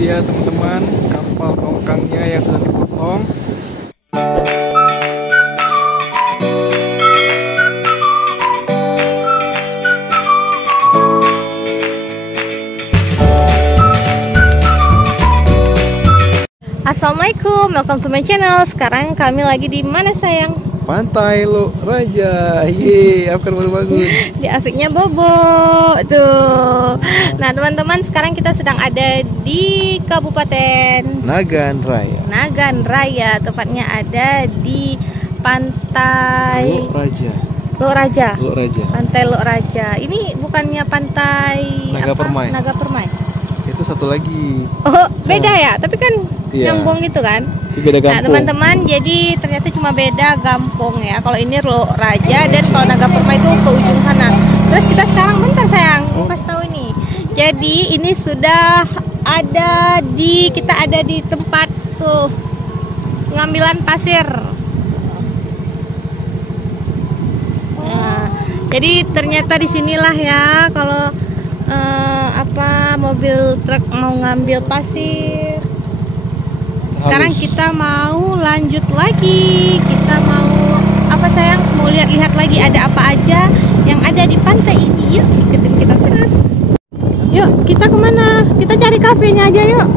dia teman-teman, kapal tongkangnya yang sedang dipotong. Assalamualaikum, welcome to my channel. Sekarang kami lagi di mana sayang? Pantai Lok Raja. Yeay, apa kabar bagus? Di afiknya Bobo tuh. Nah teman-teman, sekarang kita sedang ada di Kabupaten Nagan Raya. Nagan Raya, tepatnya ada di Pantai Lok Raja. Lok Raja. Lok Raja. Pantai Lok Raja. Ini bukannya pantai Naga Permai. Naga Permai. Itu satu lagi. Oh, beda ya? Tapi kan iya, nyambung gitu kan? beda gampong. Nah teman-teman, jadi ternyata cuma beda gampong ya. Kalau ini Lok Raja dan kalau Naga Permai itu ke ujung sana. Terus kita sekarang bentar sayang, kasih tahu ini. Jadi ini sudah ada di, kita ada di tempat tuh pengambilan pasir. Nah, jadi ternyata disinilah ya kalau mobil truk mau ngambil pasir. Sekarang kita mau lanjut lagi. Kita mau apa sayang? Mau lihat-lihat lagi ada apa aja yang ada di pantai ini. Yuk ikutin kita terus. Yuk kita kemana? Kita cari kafenya aja yuk.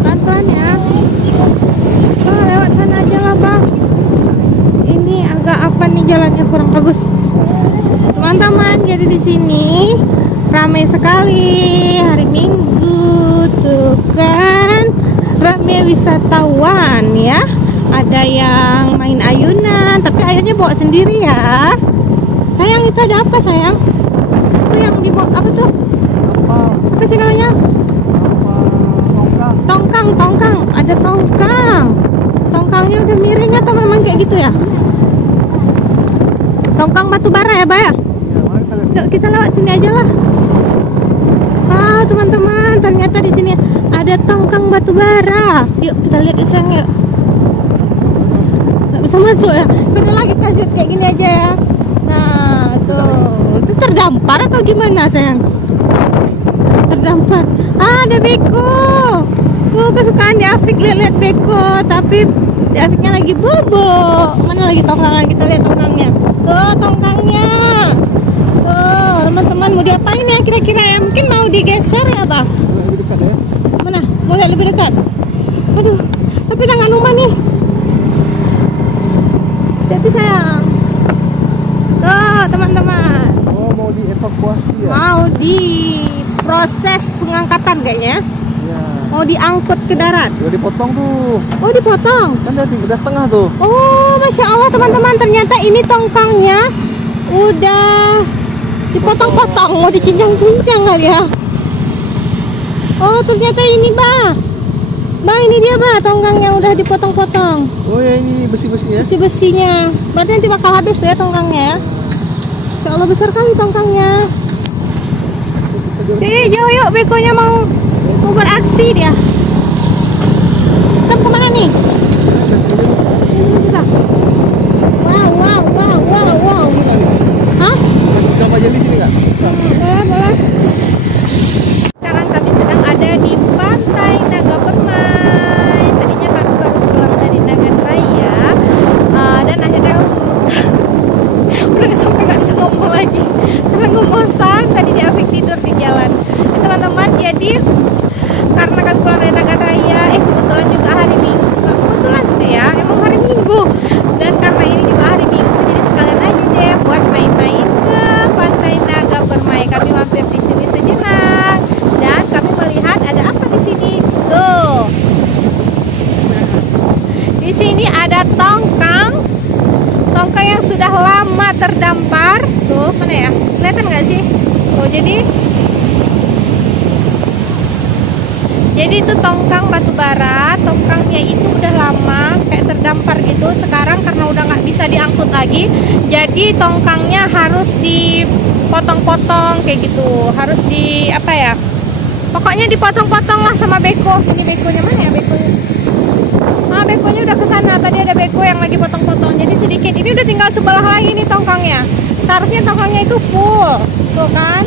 Pelan-pelan ya. Oh, lewat sana aja lah bang. Ini agak apa nih, jalannya kurang bagus. Teman-teman, jadi di sini ramai sekali hari Minggu tuh kan, ramai wisatawan ya. Ada yang main ayunan, tapi ayunnya bawa sendiri ya. Sayang, itu ada apa sayang? Itu yang dibawa apa tuh? Apa sih namanya? Tongkang, tongkang. Ada tongkang. Tongkangnya udah miring atau memang kayak gitu ya? Tongkang batu bara ya, Bay? Yuk kita lewat sini aja lah. Ah, teman-teman, ternyata di sini ada tongkang batu bara. Yuk kita lihat di sana yuk. Nggak bisa masuk ya? Udah lagi kasih kayak gini aja ya. Nah, tuh. Itu terdampar atau gimana, sayang? Terdampar. Ah, ada beko. Tuh, kesukaan di Afik lihat-lihat beko, tapi di Afiknya lagi bobo. Mana lagi tongkangan? Kita lihat tongkangnya. Tuh, tongkangnya. Tuh, teman-teman, mau diapain ya kira-kira ya? Mungkin mau digeser ya, Bang? Lebih dekat ya. Mana? Mau lihat lebih dekat? Aduh, tapi tangan Uma nih. Hati-hati sayang. Tuh, teman-teman. Oh, mau dievakuasi ya? Mau diproses pengangkatan kayaknya. Ya. Mau diangkut ke darat. Udah dipotong tuh. Oh, dipotong. Kan udah setengah tuh. Oh, Masya Allah teman-teman, ternyata ini tongkangnya udah dipotong-potong, mau dicincang-cincang kali ya. Oh, ternyata ini Bang. Bang, ini dia Bang, tongkangnya udah dipotong-potong. Oh ya, ini besi-besinya. Besi-besinya. Berarti nanti bakal habis tuh ya tongkangnya. Masya Allah, besar kali tongkangnya. Jauh yuk, bekonya mau beraksi dia. Kita kemana nih? Wow, wow, wow, wow, wow. Hah? Coba jadi sini nggak? Boleh. Sekarang kami sedang ada di Pantai Naga Permai. Tadinya kami baru pulang dari Nagan Raya, dan akhirnya udah sampai nggak bisa ngomong lagi karena gue bosan. Tadi di Afik tidur di jalan. Teman-teman, jadi karena kami pulang dari Nagan Raya, kebetulan juga hari Minggu. Kebetulan sih ya, emang hari Minggu. Dan karena ini juga hari Minggu, jadi sekalian aja deh buat main-main ke Pantai Naga Permai. Kami mampir di sini sejenak dan kami melihat ada apa di sini. Tuh. Nah, di sini ada tongkang. Tongkang yang sudah lama terdampar. Tuh, mana ya? Kelihatan nggak sih? Oh, jadi itu tongkang batu bara. Tongkangnya itu udah lama kayak terdampar gitu. Sekarang karena udah nggak bisa diangkut lagi, jadi tongkangnya harus dipotong-potong kayak gitu. Harus di apa ya? Pokoknya dipotong-potong lah sama beko. Ini bekonya mana ya bekonya? Ah, bekonya udah ke sana. Tadi ada beko yang lagi potong-potong. Jadi sedikit. Ini udah tinggal sebelah lagi nih tongkangnya. Seharusnya tongkangnya itu full. Tuh kan?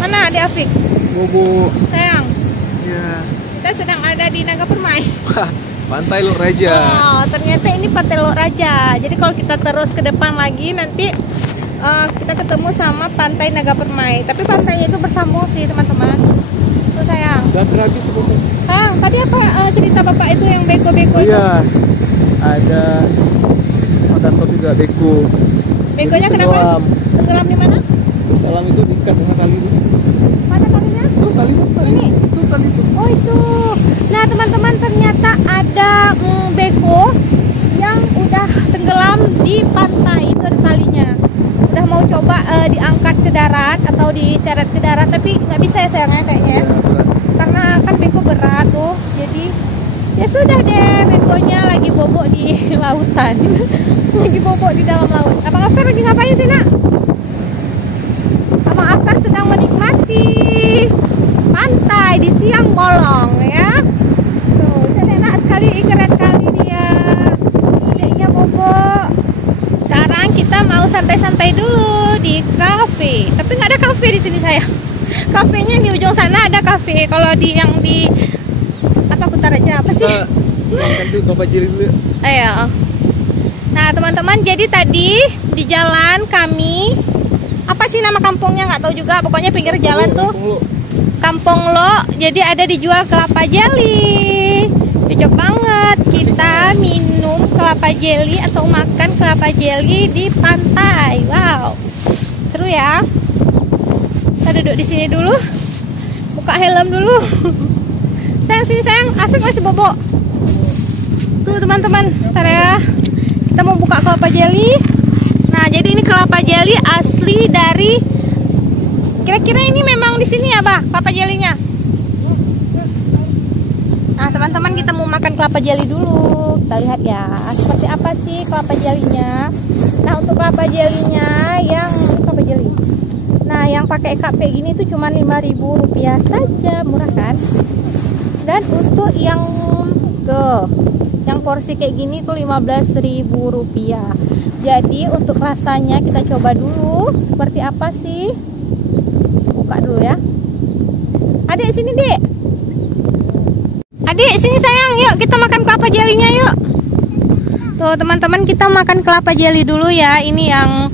Mana? mana adik Afik? Bobo. Sayang, Ya. kita sedang ada di Naga Permai. Wah, Pantai Lok Raja. Oh, ternyata ini Pantai Lok Raja. Jadi kalau kita terus ke depan lagi nanti kita ketemu sama Pantai Naga Permai. Tapi pantainya itu bersambung sih teman-teman. Tuh sayang. Dan terakhir sebelum. Kang, tadi apa cerita bapak itu yang beko-beko itu? Iya. Ada Matanto juga beko. Bekonya kenapa? Tenggelam di mana? Dalam itu diikat dengan tali itu. Mana talinya? Tuh tali itu, tali Ini? itu, tali itu. Oh itu. Nah teman-teman ternyata ada beko yang udah tenggelam di pantai. Itu ada talinya. Udah mau coba diangkat ke darat atau diseret ke darat, tapi nggak bisa ya sayangnya kayaknya. Ya, berat. Karena kan beko berat tuh. Jadi ya sudah deh, bekonya lagi bobok di lautan. Lagi bobok di dalam laut. Abang Afkar lagi ngapain sih nak? Abang Afkar sedang menikmati pantai di siang bolong ya. Tuh, jadi enak sekali, keren kali dia. Adiknya bobok. Sekarang kita mau santai-santai dulu di kafe. Tapi nggak ada kafe di sini sayang. Kafenya di ujung sana ada kafe. Kalau di yang di apa Kutaraja apa sih? Makan dulu Bapak Jiri dulu. Ayo. Nah teman-teman, jadi tadi di jalan kami, apa sih nama kampungnya nggak tahu juga, pokoknya pinggir jalan tuh Kampung Lo. Jadi ada dijual kelapa jeli. Cocok banget kita minum kelapa jeli atau makan kelapa jeli di pantai. Wow, seru ya. Kita duduk di sini dulu, buka helm dulu. Sayang sini sayang, Afik masih bobok. Tuh teman-teman, ntar ya. Kita mau buka kelapa jeli. Nah, jadi ini kelapa jeli asli dari, kira-kira ini memang di sini ya, Bah, kelapa jelinya. Nah, teman-teman kita mau makan kelapa jeli dulu. Kita lihat ya, seperti apa sih kelapa jelinya. Nah, untuk kelapa jelinya yang kelapa jeli. Nah, yang pakai cup kayak gini tuh cuma Rp5.000 saja, murah kan? Dan untuk yang tuh, yang porsi kayak gini tuh Rp15.000. Jadi untuk rasanya kita coba dulu seperti apa sih. Buka dulu ya. Adik sini dek. Adik sini sayang, yuk kita makan kelapa jelinya yuk. Tuh teman-teman, kita makan kelapa jeli dulu ya. Ini yang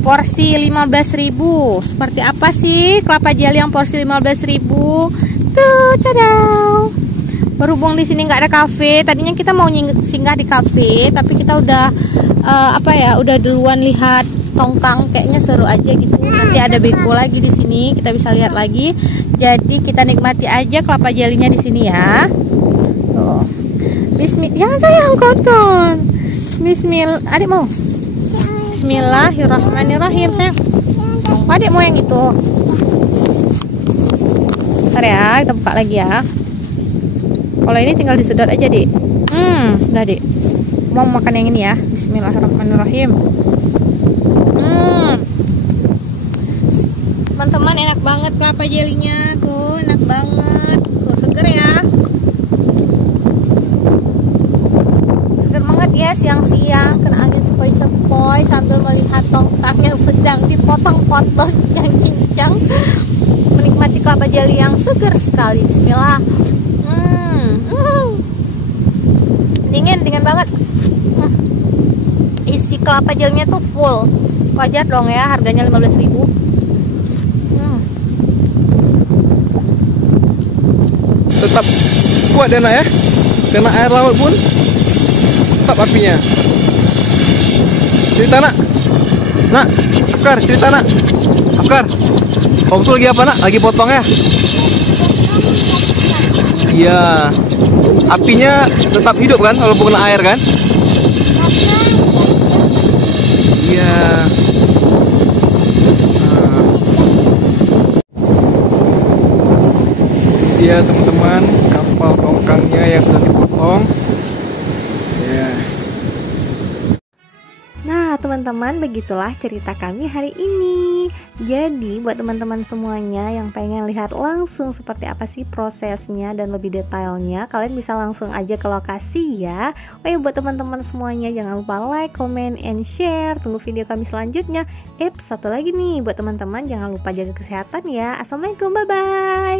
porsi Rp15.000. Seperti apa sih kelapa jeli yang porsi Rp15.000? Tuh, cadau. Berhubung di sini nggak ada kafe, tadinya kita mau singgah di kafe, tapi kita udah udah duluan lihat tongkang, kayaknya seru aja gitu. Nanti ada beko lagi di sini, kita bisa lihat lagi. Jadi kita nikmati aja kelapa jelinya di sini ya. Tuh. Bismillah, jangan sayang kotor. Bismillah, adik mau. Bismillahirrahmanirrahim sayang. Adik mau yang itu. Bentar ya, kita buka lagi ya. Kalau ini tinggal disedot aja, Dik. Udah, Dik. Mau makan yang ini ya. Bismillahirrahmanirrahim. Teman-teman, enak banget kelapa jelinya. Tuh, enak banget. Tuh, seger ya. Seger banget ya siang-siang, kena angin sepoi-sepoi sambil melihat tongkang yang sedang dipotong-potong yang cincang. Menikmati kelapa jeli yang seger sekali. Bismillah. Dingin banget. Isi kelapa jelinya tuh full. Wajar dong ya, harganya Rp15.000. Tetap kuat dana ya. Kena air laut pun tetap apinya. Cerita nak. Nak, Afkar, cerita nak. Afkar, Om tuh lagi apa nak? Lagi potong ya? Iya. Apinya tetap hidup kan walaupun kena air kan? Iya. Iya teman-teman, kapal tongkangnya yang sudah dipotong. Ya. Nah teman-teman, begitulah cerita kami hari ini. Jadi buat teman-teman semuanya yang pengen lihat langsung seperti apa sih prosesnya dan lebih detailnya, kalian bisa langsung aja ke lokasi ya. Oh ya, buat teman-teman semuanya jangan lupa like, comment, and share. Tunggu video kami selanjutnya. Satu lagi nih buat teman-teman, jangan lupa jaga kesehatan ya. Assalamualaikum, bye-bye.